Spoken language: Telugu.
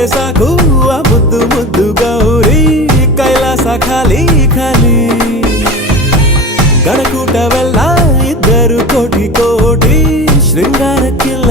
కైలేసాకు ఆ ముద్దు ముద్దు గౌరీ కైలాస ఖాళీ ఖాళీ. గడకూట వెళ్ళ ఇద్దరు కోటి కోటి శృంగార కిల్ల